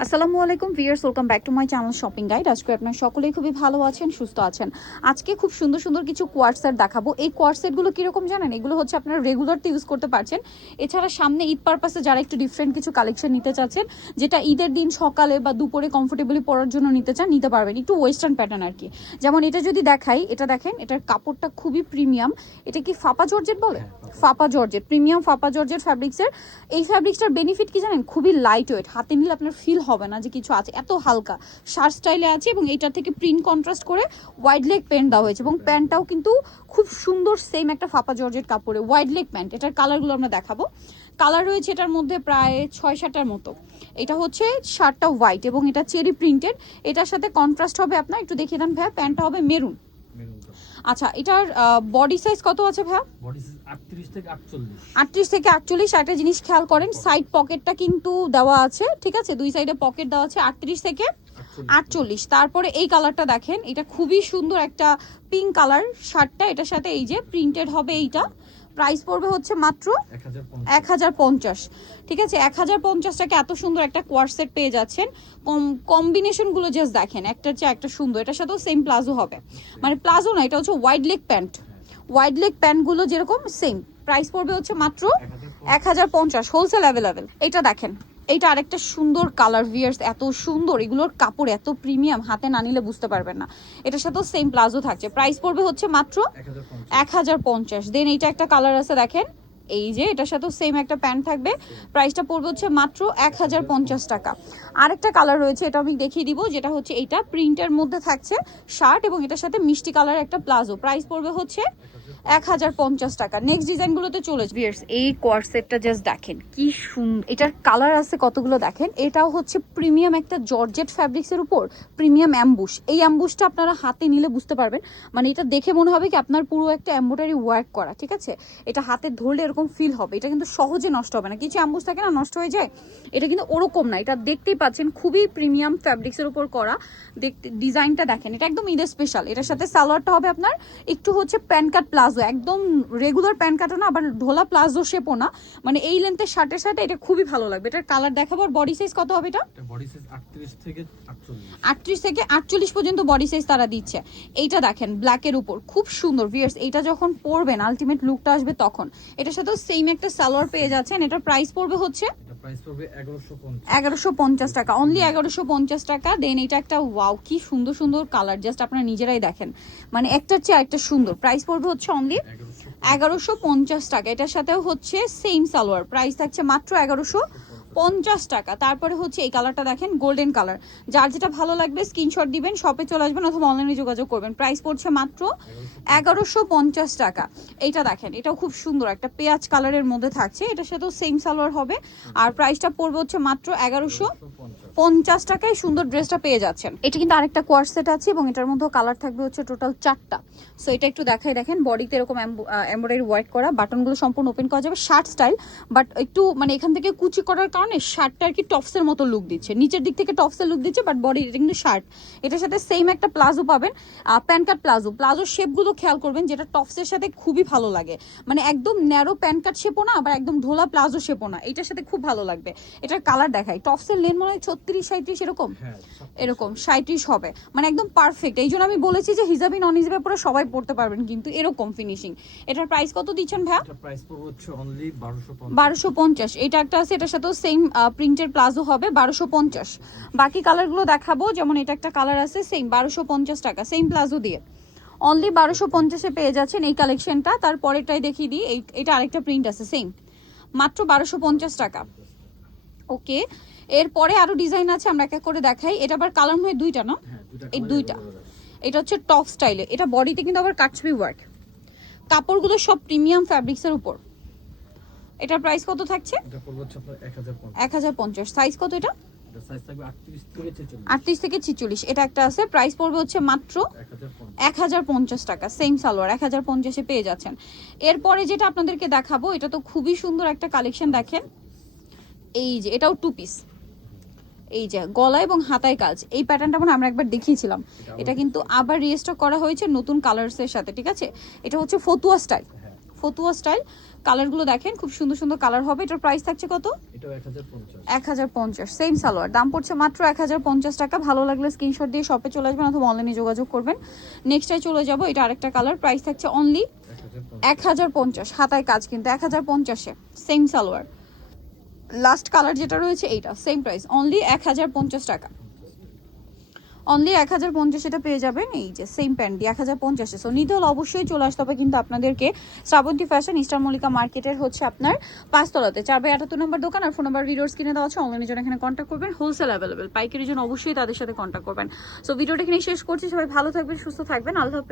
আসসালামু আলাইকুম viewers, welcome back to my channel shopping guide. আজকে আপনারা সকলেই খুবই ভালো আছেন, সুস্থ আছেন। আজকে খুব সুন্দর সুন্দর কিছু কোয়ার্ট সেট দেখাবো। এই কোয়ার্ট সেটগুলো কীরকম জানেন? এগুলো হচ্ছে আপনারা রেগুলারতে ইউজ করতে পারছেন। এছাড়া সামনে ঈদ পারপাসে যারা একটু ডিফারেন্ট কিছু কালেকশন নিতে চাচ্ছেন, যেটা ঈদের দিন সকালে বা দুপুরে কমফোর্টেবলি পরার জন্য নিতে চান, নিতে পারবেন। একটু ওয়েস্টার্ন প্যাটার্ন আর কি। যেমন এটা যদি দেখাই, এটা দেখেন, এটার কাপড়টা খুবই প্রিমিয়াম। এটা কি ফাপা জর্জেট বলে? ফাপা জর্জেট, প্রিমিয়াম ফাপা জর্জেট ফ্যাব্রিক্সের। এই ফ্যাব্রিক্সটার বেনিফিট কি জানেন? খুবই লাইট ওয়েট, হাতে নিলে আপনার ফিল হবে না যে কিছু আছে, এত হালকা শার্ট স্টাইলে আছে। এবং এটা থেকে প্রিন্ট কন্ট্রাস্ট করে ওয়াইড লেগ প্যান্ট দেওয়া হয়েছে, এবং প্যান্টটাও কিন্তু খুব সুন্দর, সেম একটা ফাপা জর্জেট কাপড়ে ওয়াইড লেগ প্যান্ট। এটার কালারগুলো আমরা দেখাবো। কালার রয়েছে এটার মধ্যে প্রায় 6-7টার মতো। এটা হচ্ছে শার্টটা হোয়াইট এবং এটা চেরি প্রিন্টেড। এটার সাথে কন্ট্রাস্ট হবে আপনার, একটু দেখিয়ে দেন ভাইয়া, প্যান্টটা হবে মেরুন। আচ্ছা, এটার বডি সাইজ কত আছে ভাইয়া? বডি সাইজ 38 থেকে 48। 38 থেকে 48। একটা জিনিস খেয়াল করেন, সাইড পকেটটা কিন্তু দেওয়া আছে, ঠিক আছে? দুই সাইডে পকেট দেওয়া আছে। 38 থেকে 48। তারপরে এই কালারটা দেখেন, এটা খুবই সুন্দর একটা পিঙ্ক কালার শার্টটা। এটার সাথে এই যে প্রিন্টেড হবে এইটা। প্রাইস পড়বে হচ্ছে মাত্র 1050। ঠিক আছে, 1050 টাকা এত সুন্দর একটা কোয়ার্ট সেট পেয়ে যাচ্ছেন। কম্বিনেশনগুলো জাস্ট দেখেন, একটার চেয়ে একটা সুন্দর। এটার সাথেও সেম প্লাজো হবে, মানে প্লাজো না, এটা হচ্ছে wide leg pant. Wide leg প্যান্টগুলো যেরকম সেম প্রাইস পড়বে হচ্ছে মাত্র 1050, হোলসেল অ্যাভেলেবেল। এটা দেখেন, এইটা আরেকটা সুন্দর কালার ভিয়ার্স, এত সুন্দর, এগুলোর কাপড় এত প্রিমিয়াম, হাতে না নিলে বুঝতে পারবেন না। এটার সাথেও সেম প্লাজো থাকছে, প্রাইস পড়বে হচ্ছে মাত্র 1050। দেন এইটা একটা কালার আছে দেখেন, এই যে এটার সাথেও সেম একটা প্যান্ট থাকবে, প্রাইসটা পড়বে হচ্ছে মাত্র 1050 টাকা। আরেকটা কালার রয়েছে, এটা আমি দেখিয়ে দিব, যেটা হচ্ছে এইটা প্রিন্টের মধ্যে থাকছে শার্ট, এবং এটার সাথে মিষ্টি কালার একটা প্লাজো। প্রাইস পড়বে হচ্ছে 1050 টাকা। নেক্সট ডিজাইনগুলোতে চলে ভিউয়ার্স, এই কোয়ার্ট সেটটা জাস্ট দেখেন কি সুন্দর। এটার কালার আছে কতগুলো দেখেন। এটাও হচ্ছে প্রিমিয়াম একটা জর্জেট ফ্যাব্রিক্সের উপর প্রিমিয়াম অ্যাম্বুশ। এই অ্যাম্বুশটা আপনারা হাতে নিলে বুঝতে পারবেন, মানে এটা দেখে মনে হবে কি আপনার পুরো একটা এমব্রয়ডারি ওয়ার্ক করা, ঠিক আছে? এটা হাতে ধরলে এরকম ফিল হবে। এটা কিন্তু সহজে নষ্ট হবে না, কিছু অ্যাম্বুশ থাকে না নষ্ট হয়ে যায়, এটা কিন্তু ওরকম না। এটা দেখতেই পাচ্ছেন খুবই প্রিমিয়াম ফ্যাব্রিক্সের উপর করা। দেখতে ডিজাইনটা দেখেন, এটা একদম ঈদের স্পেশাল। এটার সাথে সালোয়ারটা হবে আপনার একটু হচ্ছে প্যান্ট কাট প্লাজো, একদম রেগুলার প্যান্ট কাটও না, আবার ঢোলা প্লাজো শেপও না, মানে এই লেন্থের শার্টের সাথে এটা খুবই ভালো লাগবে। এটার কালার দেখাবো। আর বডি সাইজ কত হবে? এটা বডি সাইজ 38 থেকে 48। 38 থেকে 48 পর্যন্ত বডি সাইজ তারা দিচ্ছে। এইটা দেখেন ব্ল্যাকের উপর খুব সুন্দর ভিউয়ার্স, এইটা যখন পরবেন আলটিমেট লুকটা আসবে তখন। এটার সাথেও সেম একটা সালোয়ার পেয়ে যাচ্ছেন। এটার প্রাইস পড়বে হচ্ছে এটা প্রাইস পড়বে 1150। 1150 টাকা, অনলি 1150 টাকা। দেন এটা একটা ওয়াও, কি সুন্দর সুন্দর কালার, জাস্ট আপনারা নিজেরাই দেখেন, মানে একটার চেয়ে একটা সুন্দর। প্রাইস পড়বে হচ্ছে অনলি 1150 টাকা। এটার সাথেও হচ্ছে সেম সালোয়ার, প্রাইস থাকছে মাত্র 1150 টাকা। তারপরে হচ্ছে এই কালারটা দেখেন, গোল্ডেন কালার। যার যেটা ভালো লাগবে স্ক্রিনশট দিবেন, শপে চলে আসবেন অথবা অনলাইনে যোগাযোগ করবেন। প্রাইস পড়ছে মাত্র 1150 টাকা। এইটা দেখেন, এটাও খুব সুন্দর একটা পেঁয়াজ কালারের মধ্যে থাকছে। এটার সাথেও সেম সালোয়ার হবে, আর প্রাইসটা পড়বে হচ্ছে মাত্র 1150 টাকায় সুন্দর ড্রেসটা পেয়ে যাচ্ছেন। এটা কিন্তু আরেকটা কোয়ার্ট সেট আছে, এবং এটার মধ্যে কালার থাকবে হচ্ছে টোটাল 4টা। সো এটা একটু দেখাই, দেখেন বডিতে এরকম এমব্রয়ডারি ওয়ার্ক করা, বাটনগুলো সম্পূর্ণ ওপেন করা যাবে, শার্ট স্টাইল। বাট একটু মানে এখান থেকে কুচি করার কারণে শার্টটা আর কি টপসের মতো লুক দিচ্ছে, নিচের দিক থেকে টপসের লুক দিচ্ছে, বাট বডি এটা কিন্তু শার্ট। এটার সাথে সেম একটা প্লাজো পাবেন, প্যান্ট কাট প্লাজো। প্লাজোর শেপগুলো খেয়াল করবেন, যেটা টপসের সাথে খুবই ভালো লাগে, মানে একদম ন্যারো প্যান্ট কাট শেপও না, আবার একদম ঢোলা প্লাজো শেপও না, এটার সাথে খুব ভালো লাগবে। এটার কালার দেখাই, টপসের লেন মনে হয় 36-37 এরকম, এরকম 37 হবে, মানে একদম পারফেক্ট। এই জন্য আমি বলেছি যে হিজাবি নন হিজাবি পরে সবাই পড়তে পারবেন, কিন্তু এরকম ফিনিশিং। এটার প্রাইস কত দিচ্ছেন ভাইয়া? এটা প্রাইস পড়বে হচ্ছে অনলি 1250। 1250। এটা একটা আছে, এটার সাথেও সেম প্রিন্টের প্লাজো হবে, 1250। বাকি কালারগুলো দেখাবো, যেমন এটা একটা কালার আছে সেম 1250 টাকা, সেম প্লাজো দিয়ে অনলি 1250-এ পেয়ে যাচ্ছেন এই কালেকশনটা। তারপরেরটাই দেখিয়ে দিই, এটা আরেকটা প্রিন্ট আছে সেম, মাত্র 1250 টাকা। ওকে, এরপরে আরো ডিজাইন আছে, আমরা এক এক করে দেখাই। এটা আবার কালার হয় দুইটা না? এই দুইটা। এটা হচ্ছে টপ স্টাইলে, এটা বডিতে কিন্তু আবার কাটছবি ওয়ার্ক, কাপড়গুলো সব প্রিমিয়াম ফ্যাব্রিক্সের উপর। এটার প্রাইস কত থাকছে? এটা পড়বে হচ্ছে আপনার 1050। 1050। সাইজ কত এটা? এটা সাইজ থাকবে 38 থেকে 46। 38 থেকে 46। এটা একটা আছে, প্রাইস পড়বে হচ্ছে মাত্র 1050 টাকা, সেম সালোয়ার 1050-এ পেয়ে যাচ্ছেন। এরপরে যেটা আপনাদেরকে দেখাবো, এটা তো খুবই সুন্দর একটা কালেকশন দেখেন, এই যে এটাও টু পিস, এই যে গলা এবং হাতায় কাজ। এই প্যাটার্নটা মানে আমরা একবার দেখিয়েছিলাম, এটা কিন্তু আবার রিস্টক করা হয়েছে নতুন কালারসের সাথে, ঠিক আছে? এটা হচ্ছে ফতুয়া স্টাইল, ফতুয়া স্টাইল। কালারগুলো দেখেন খুব সুন্দর সুন্দর কালার হবে। এটার প্রাইস থাকছে কত? এটাও 1050। 1050। সেম সালোয়ার, দাম পড়ছে মাত্র 1050 টাকা। ভালো লাগলে স্ক্রিনশট দিয়ে শপে চলে আসবেন অথবা অনলাইনে যোগাযোগ করবেন। নেক্সটে চলে যাব, এটা আরেকটা কালার, প্রাইস থাকছে অনলি 1050। হাতায় কাজ কিন্তু 1050-এ, সেম সালোয়ার। লাস্ট কালার যেটা রয়েছে এইটা, সেম প্রাইস অনলি 1050 টাকা। অনলি 1050 এটা পেয়ে যাবেন। এই যে সেম প্যান্ট দিয়ে 1050-এ। সো নিতে হলে অবশ্যই চলে আসতে হবে কিন্তু আপনাদেরকে শ্রাবন্তী ফ্যাশন, ইস্টার মল্লিকা মার্কেটের হচ্ছে আপনার 5 তলাতে 4/78 নম্বর দোকান। আর ফোন নাম্বার ভিডিওস কিনে দেওয়া আছে। অনলাইনের জন্য এখানে কন্ট্যাক্ট করবেন, হোলসেল অ্যাভেলেবেল। পাইকারির জন্য অবশ্যই তাদের সাথে কন্ট্যাক্ট করবেন। সো ভিডিওটা এখানে শেষ করছি। সবাই ভালো থাকবেন, সুস্থ থাকবেন, আল্লাহ হাফেজ।